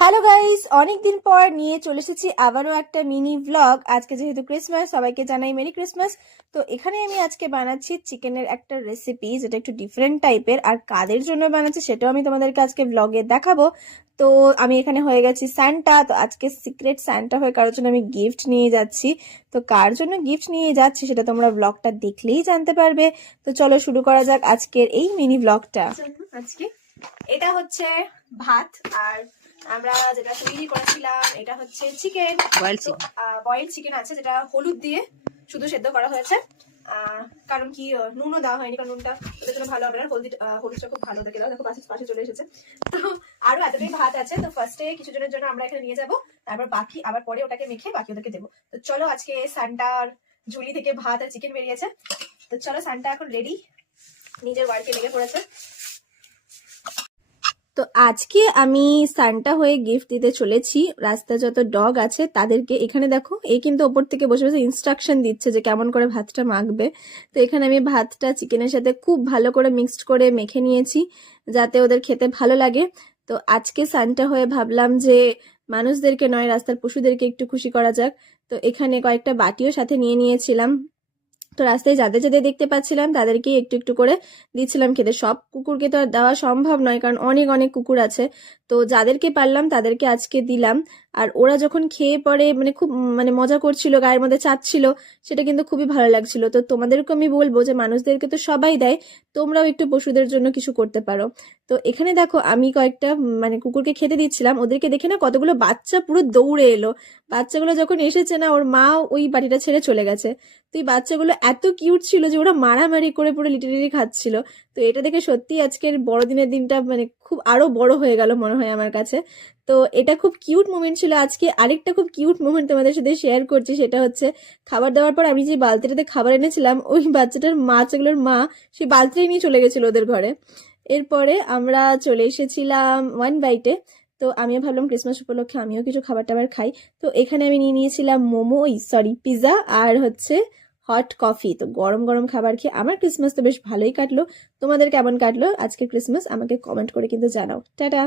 Hello guys, অনেকদিন পর নিয়ে চলে এসেছি আবারও একটা মিনি ভ্লগ। আজকে যেহেতু ক্রিসমাস, সবাইকে জানাই মেরি ক্রিসমাস। তো এখানে আমি আজকে বানাচ্ছি চিকেনের একটা রেসিপি, যেটা একটু ডিফারেন্ট টাইপের। আর কাদের জন্য বানাচ্ছি সেটাও আমি তোমাদেরকে আজকে ভ্লগে দেখাবো। তো আমি এখানে হয়ে গেছি সান্টা। তো আজকে সিক্রেট সান্টা হয়ে কারোর জন্য আমি গিফট নিয়ে যাচ্ছি। তো কার জন্য গিফট নিয়ে যাচ্ছি সেটা তোমরা ব্লগটা দেখলেই জানতে পারবে। তো চলো শুরু করা যাক আজকের এই মিনি ভ্লগটা। আজকে এটা হচ্ছে ভাত, আর আমরা যেটা তৈরি করেছিলাম এটা হচ্ছে চিকেন, বয়েলড চিকেন আছে, যেটা হলুদ দিয়ে শুধু সেদ্ধ করা হয়েছে। কারণ কি নুনও দেওয়া হয়নি, কারণ নুনটা ওদের জন্য ভালো হবে না। হলুদটা খুব ভালো দেখে দাও, দেখো পাশে চলে এসেছে। তো আরো এতটাই ভাত আছে। তো ফার্স্টে কিছুজনের জন্য আমরা এখানে নিয়ে যাব, তারপর বাকি আবার পরে ওটাকে মেখে বাকি ওদেরকে দেবো। তো চলো, আজকে সান্টার ঝুলি থেকে ভাত আর চিকেন বেরিয়েছে। তো চলো, সান্টা এখন রেডি, নিজের ওয়ার্কে লেগে পড়েছে। তো আজকে আমি সান্টা হয়ে গিফট দিতে চলেছি রাস্তায় যত ডগ আছে তাদেরকে। এখানে দেখো, এই কিন্তু ওপর থেকে বসে বসে ইনস্ট্রাকশন দিচ্ছে যে কেমন করে ভাতটা মাখবে। তো এখানে আমি ভাতটা চিকেনের সাথে খুব ভালো করে মিক্সড করে মেখে নিয়েছি, যাতে ওদের খেতে ভালো লাগে। তো আজকে সান্টা হয়ে ভাবলাম যে মানুষদেরকে নয়, রাস্তার পশুদেরকে একটু খুশি করা যাক। তো এখানে কয়েকটা বাটিও সাথে নিয়ে নিয়েছিলাম। তো রাস্তায় যাদের যাদের দেখতে পাচ্ছিলাম তাদেরকে একটু একটু করে দিচ্ছিলাম খেতে। সব কুকুরকে তো আর দেওয়া সম্ভব নয়, কারণ অনেক অনেক কুকুর আছে। তো যাদেরকে পারলাম তাদেরকে আজকে দিলাম। আর ওরা যখন খেয়ে পরে মানে খুব মজা করছিল, গায়ের মধ্যে চাচ্ছিল, সেটা কিন্তু খুবই ভালো লাগছিল। তো তোমাদেরকে আমি বলবো যে মানুষদেরকে তো সবাই দেয়, তোমরাও একটু পশুদের জন্য কিছু করতে পারো। তো এখানে দেখো, আমি কয়েকটা কুকুরকে খেতে দিচ্ছিলাম, ওদেরকে দেখে না কতগুলো বাচ্চা পুরো দৌড়ে এলো। বাচ্চাগুলো যখন এসেছে না, ওর মা ওই বাড়িটা ছেড়ে চলে গেছে। তো এই বাচ্চাগুলো এত কিউট ছিল যে ওরা মারামারি করে পুরো লিটারেলি খাচ্ছিল। তো এটা দেখে সত্যি আজকের বড়দিনের দিনটা খুব আরো বড় হয়ে গেল মনে হয় আমার কাছে। তো এটা খুব কিউট মোমেন্ট ছিল। আজকে আরেকটা খুব কিউট মোমেন্ট তোমাদের সাথে শেয়ার করছি, সেটা হচ্ছে খাবার দেওয়ার পর আমি যে বালতিটাতে খাবার এনেছিলাম, ওই বাচ্চাটার বাচ্চাগুলোর মা সেই বালতিটাই নিয়ে চলে গেছিল ওদের ঘরে। এরপরে আমরা চলে এসেছিলাম ওয়ান বাইটে। তো আমিও ভাবলাম ক্রিসমাস উপলক্ষে আমিও কিছু খাবার টাবার খাই। তো এখানে আমি নিয়ে নিয়েছিলাম পিৎজা, আর হচ্ছে হট কফি। তো গরম গরম খাবার খেয়ে আমার ক্রিসমাস তো বেশ ভালোই কাটলো। তোমাদের কেমন কাটলো আজকে ক্রিসমাস আমাকে কমেন্ট করে কিন্তু জানাও। টাটা।